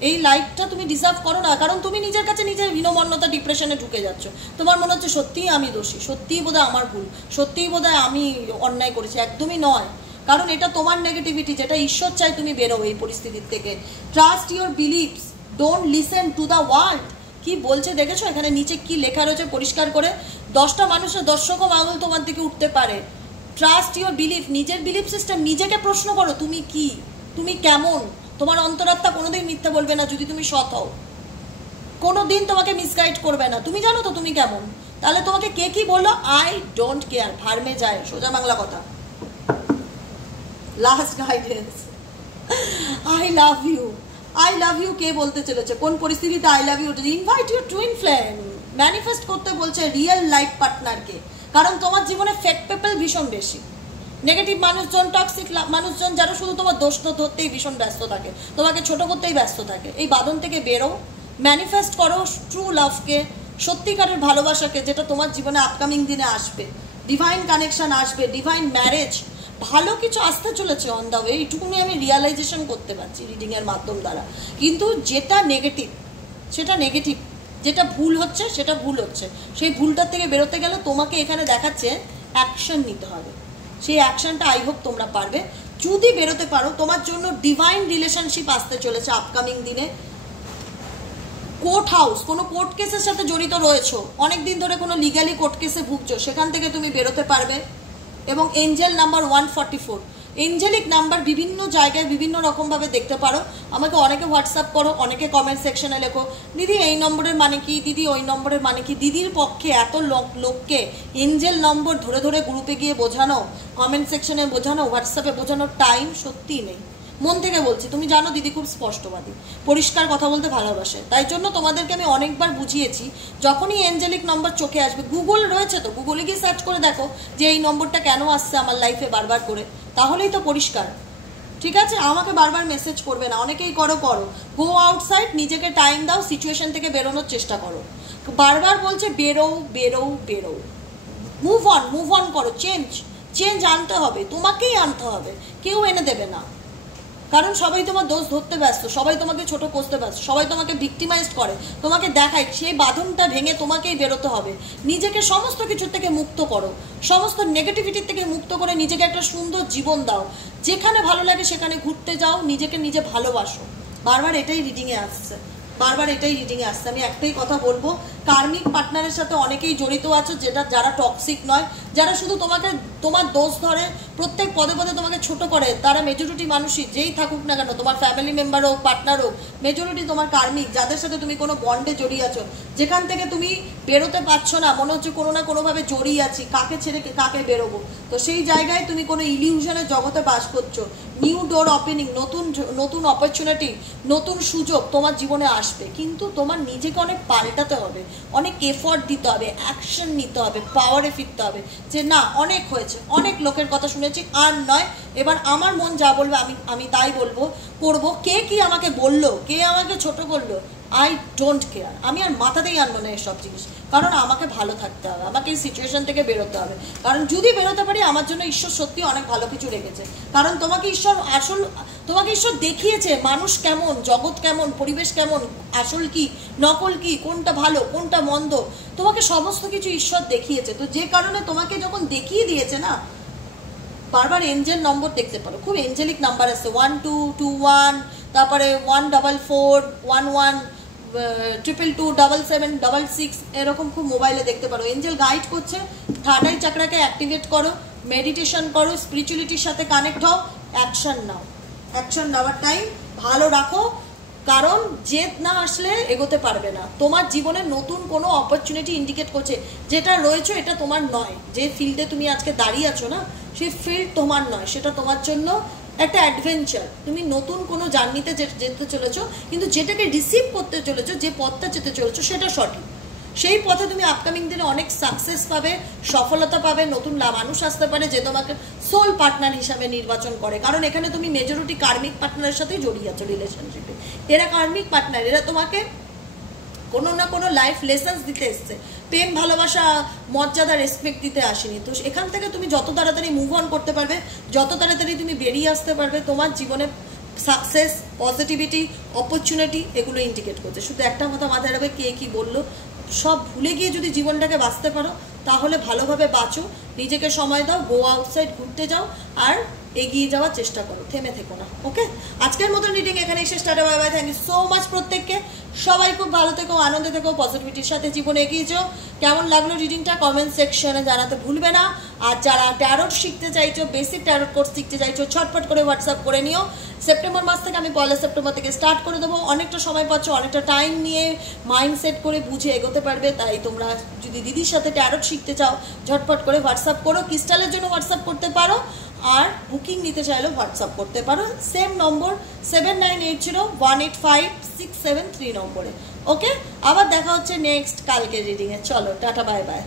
এই লাইফটা তুমি ডিজার্ভ করো না। কারণ তুমি নিজের কাছে নিজের হীনমন্যতা, ডিপ্রেশনে ঢুকে যাচ্ছ। তোমার মনে হচ্ছে সত্যিই আমি দোষী, সত্যিই বোধহয় আমার ভুল, সত্যিই বোধহয় আমি অন্যায় করেছি। একদমই নয়, কারণ এটা তোমার নেগেটিভিটি, যেটা ঈশ্বর চাই তুমি বেরো এই পরিস্থিতির থেকে। Trust your believes, don't listen to the world. কি বলছে দেখেছো এখানে নিচে কি লেখা রয়েছে পরিষ্কার করে? 10টা মানুষের 10 রকম আঙুল তোমার দিকে উঠতে পারে। ট্রাস্ট ইউর বিলিফ, নিজের বিলিফ সিস্টেম, নিজেকে প্রশ্ন করো তুমি কি, তুমি কেমন। তোমার অন্তরাত্মা কোনোদিন মিথ্যে বলবে না যদি তুমি সৎ হও, কোনোদিন তোমাকে মিসগাইড করবে না। তুমি জানো তো তুমি কেমন, তাহলে তোমাকে কে কি বললো আই ডোন্ট কেয়ার, ভার্মে যায়, সোজা বাংলা কথা। Last guidance, I love you কে বলতে চলেছে, কোন পরিস্থিতিতে I love you? Invite your twin flame, manifest করতে বলছে রিয়েল লাইফ পার্টনারকে। কারণ তোমার জীবনে ফেক পিপল ভীষণ বেশি, নেগেটিভ মানুষজন, টক্সিক মানুষজন, যারা শুধু তোমার দোষ ধরতেই ভীষণ ব্যস্ত থাকে, তোমাকে ছোট করতেই ব্যস্ত থাকে। এই বাঁধন থেকে বেরো, ম্যানিফেস্ট করো ট্রু লাভকে, সত্যিকারের ভালোবাসাকে, যেটা তোমার জীবনে আপকামিং দিনে আসবে। ডিভাইন কানেকশন আসবে, ডিভাইন ম্যারেজ, ভালো কিছু আসতে চলেছে অন দ্য ওয়ে। এইটুকুনি আমি রিয়ালাইজেশন করতে পারছি রিডিংয়ের মাধ্যম দ্বারা। কিন্তু যেটা নেগেটিভ সেটা নেগেটিভ, যেটা ভুল হচ্ছে সেটা ভুল হচ্ছে। সেই ভুলটার থেকে বেরোতে গেলে তোমাকে এখানে দেখাচ্ছে অ্যাকশন নিতে হবে। সেই অ্যাকশনটা আই হোপ তোমরা পারবে। যদি বেরোতে পারো, তোমার জন্য ডিভাইন রিলেশনশিপ আসতে চলেছে আপকামিং দিনে। কোর্ট হাউস, কোনো কোর্ট কেসের সাথে জড়িত রয়েছো, অনেকদিন ধরে কোনো লিগালি কোর্ট কেসে ভুগছো, সেখান থেকে তুমি বেরোতে পারবে। এবং এঞ্জেল নাম্বার 144, এঞ্জেলিক নাম্বার বিভিন্ন জায়গায় বিভিন্ন রকমভাবে দেখতে পারো। আমাকে অনেকে হোয়াটসঅ্যাপ করো, অনেকে কমেন্ট সেকশনে লেখো, দিদি এই নম্বরের মানে কি, দিদি ওই নম্বরের মানে কি। দিদির পক্ষে এত লোককে এঞ্জেল নম্বর ধরে ধরে গ্রুপে গিয়ে বোঝানো, কমেন্ট সেকশনে বোঝানো, হোয়াটসঅ্যাপে বোঝানোর টাইম সত্যিই নেই। মন থেকে বলছি, তুমি জানো দিদি খুব স্পষ্টবাদী, পরিষ্কার কথা বলতে ভালোবাসে। তাই জন্য তোমাদেরকে আমি অনেকবার বুঝিয়েছি, যখনই এঞ্জেলিক নম্বর চোখে আসবে, গুগল রয়েছে তো, গুগলে গিয়ে সার্চ করে দেখো যে এই নম্বরটা কেন আসছে আমার লাইফে বারবার করে, তাহলেই তো পরিষ্কার। ঠিক আছে, আমাকে বারবার মেসেজ করবে না, অনেকেই করো, গো আউটসাইড, নিজেকে টাইম দাও, সিচুয়েশন থেকে বেরোনোর চেষ্টা করো। বারবার বলছে বেরো বেরো বেরো, মুভ অন করো, চেঞ্জ আনতে হবে, তোমাকেই আনতে হবে, কেউ এনে দেবে না। কারণ সবাই তোমার দোষ ধরতে ব্যস্ত, সবাই তোমাকে ছোট করতে ব্যস্ত, সবাই তোমাকে ভিক্টিমাইজ করে, তোমাকে দেখায়। সেই বাঁধনটা ভেঙে তোমাকেই বেরোতে হবে। নিজেকে সমস্ত কিছুর থেকে মুক্ত করো, সমস্ত নেগেটিভিটির থেকে মুক্ত করে নিজেকে একটা সুন্দর জীবন দাও। যেখানে ভালো লাগে সেখানে ঘুরতে যাও, নিজেকে নিজে ভালোবাসো। বারবার এটাই রিডিংয়ে আসছে। আমি একটাই কথা বলবো, কার্মিক পার্টনারের সাথে অনেকেই জড়িত আছো, যারা টক্সিক নয়, যারা শুধু তোমার দোষ ধরে, প্রত্যেক পদে পদে তোমাকে ছোট করে, তারা মেজরিটি মানুষই, যেই থাকুক না কেন, তোমার ফ্যামিলি মেম্বার হোক, পার্টনার হোক, মেজরিটি তোমার কার্মিক, যাদের সাথে তুমি কোনো বন্ডে জড়িয়ে আছো, যেখান থেকে তুমি বেরোতে পারছো না, মনে হচ্ছে কোনো না কোনোভাবে জড়িয়ে আছি, কাকে ছেড়ে কাকে বেরোবো। তো সেই জায়গায় তুমি কোনো ইলিউশনের জগতে বাস করছো। নিউ ডোর ওপেনিং, নতুন অপরচুনিটি, নতুন সুযোগ তোমার জীবনে আসবে, কিন্তু তোমার নিজেকে অনেক পাল্টাতে হবে, অনেক এফোর্ট দিতে হবে, অ্যাকশন নিতে হবে, পাওয়ারে ফিরতে হবে যে না, অনেক হয়েছে, অনেক লোকের কথা শুনেছি, আর নয়, এবার আমার মন যা বলবে আমি তাই বলবো, করবো। কে কি আমাকে বললো, কে আমাকে ছোট করলো, আই ডোন্ট কেয়ার। আমি আর মাথাতেই আনবো না এসব জিনিস, কারণ আমাকে ভালো থাকতে হবে, আমাকে এই সিচুয়েশন থেকে বেরোতে হবে। কারণ যদি বেরোতে পারি, আমার জন্য ঈশ্বর সত্যি অনেক ভালো কিছু রেখেছে। কারণ তোমাকে ঈশ্বর দেখিয়েছে মানুষ কেমন, জগৎ কেমন, পরিবেশ কেমন, আসল কি নকল কি, কোনটা ভালো কোনটা মন্দ, তোমাকে সমস্ত কিছু ঈশ্বর দেখিয়েছে। তো যে কারণে তোমাকে যখন দেখিয়ে দিয়েছে না, বারবার এঞ্জেল নম্বর দেখতে পারো, খুব এঞ্জেলিক নাম্বার আছে, 1221, তারপরে 14411, 2227766, এরকম খুব মোবাইলে দেখতে পারো। এঞ্জেল গাইড করছে, থার্ড আই চাকরাকে অ্যাক্টিভেট করো, মেডিটেশন করো, স্পিরিচুয়ালিটির সাথে কানেক্ট হও, অ্যাকশন নাও। অ্যাকশন নেওয়ার টাইম। ভালো রাখো, কারণ জেদ না আসলে এগোতে পারবে না। তোমার জীবনে নতুন কোনো অপরচুনিটি ইন্ডিকেট করছে, যেটা রয়েছে এটা তোমার নয়। যে ফিল্ডে তুমি আজকে দাঁড়িয়ে আছো না, সেই ফিল্ড তোমার নয়, সেটা তোমার জন্য একটা অ্যাডভেঞ্চার। তুমি নতুন কোনো জার্নিতে যেতে চলেছো, কিন্তু যেটাকে রিসিভ করতে চলেছো, যে পথটা যেতে চলেছো সেটা সঠিক। সেই পথে তুমি আপকামিং দিনে অনেক সাকসেস পাবে, সফলতা পাবে, নতুন মানুষ আসতে পারে যে তোমাকে সোল পার্টনার হিসাবে নির্বাচন করে। কারণ এখানে তুমি মেজরিটি কার্মিক পার্টনারের সাথেই জড়িয়ে আছো রিলেশনশিপে। এরা কার্মিক পার্টনার, এরা তোমাকে কোনো না কোনো লাইফ লেসন্স দিতে এসছে, প্রেম ভালোবাসা মর্যাদা রেসপেক্ট দিতে আসেনি। তো এখান থেকে তুমি যত তাড়াতাড়ি মুভ অন করতে পারবে, যত তাড়াতাড়ি তুমি বেরিয়ে আসতে পারবে, তোমার জীবনে সাকসেস, পজিটিভিটি, অপরচুনিটি এগুলো ইন্ডিকেট করছে। শুধু একটা কথা মাথায় রাখবে, কে কী বললো সব ভুলে গিয়ে যদি জীবনটাকে বাঁচতে পারো, তাহলে ভালোভাবে বাঁচো, নিজেকে সময় দাও, গো আউটসাইড ঘুরতে যাও, আর এগিয়ে যাওয়ার চেষ্টা করো, থেমে থেকো না। ওকে, আজকের মতন রিডিং এখানে এসে start. Bye bye, thank you so much প্রত্যেককে। সবাই খুব ভালো থেকো, আনন্দে থেকো, পজিটিভিটির সাথে জীবনে এগিয়ে যাও। কেমন লাগলো রিডিংটা কমেন্ট সেকশনে জানাতে ভুলবে না। আর যারা ট্যারোট শিখতে চাইছো, বেসিক ট্যারোট কোর্স শিখতে চাইছো, ছটফট করে হোয়াটসঅ্যাপ করে নিও। সেপ্টেম্বর মাস থেকে আমি 1 সেপ্টেম্বর থেকে স্টার্ট করে দেবো। অনেকটা সময় পাচ্ছ, অনেকটা টাইম নিয়ে মাইন্ড সেট করে বুঝে এগোতে পারবে। তাই তোমরা যদি দিদির সাথে ট্যারোট শিখতে চাও, ঝটপট করে হোয়াটসঅ্যাপ করো। ক্রিস্টালের জন্য হোয়াটসঅ্যাপ করতে পারো, আর বুকিং নিতে চাইলেও হোয়াটসঅ্যাপ করতে পারো, সেম নম্বর 7980185673 নম্বরে। ওকে, আবার দেখা হচ্ছে নেক্সট কালকে রিডিংয়ে। চলো, টাটা, বাই বাই।